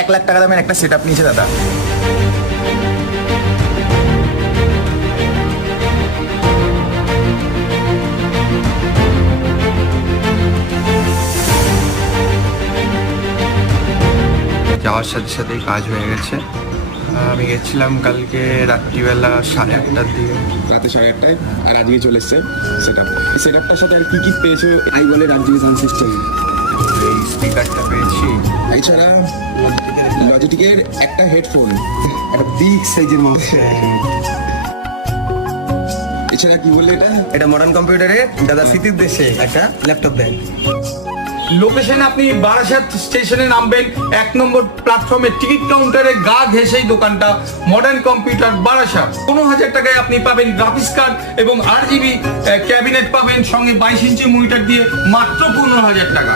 এক লাখ টাকা দামের একটা সেট আপ নিয়েছে দাদা। যাওয়ার সাথে সাথেই কাজ হয়ে গেছে। আমি গেছিলাম কালকে রাত্রিবেলা সাড়ে আটটার দিকে। রাতে সাড়ে আটটায় আর আজকে চলে এসছে সেট আপ সেট আপটার সাথে কি কি পেয়েছ? আই বলে রাজ্যিক সাউন্ড সিস্টেম এই স্পিকারটা পেয়েছি। এছাড়া লজিটিকের একটা হেডফোন একটা বিগ সাইজের মাউস এছাড়া কি বললি এটা? এটা মডার্ন কম্পিউটারে দাদা স্মৃতির দেশে একটা ল্যাপটপ দেন লোকেশন আপনি বারাসাত স্টেশনে নামবেন এক নম্বর প্ল্যাটফর্মে টিকিট কাউন্টারে গা ঘেসেই দোকানটা মডার্ন কম্পিউটার বারাসাত। পনেরো হাজার টাকায় আপনি পাবেন গ্রাফিক্স কার্ড এবং আট জিবি ক্যাবিনেট পাবেন সঙ্গে বাইশ ইঞ্চি মনিটর দিয়ে মাত্র পনেরো হাজার টাকা।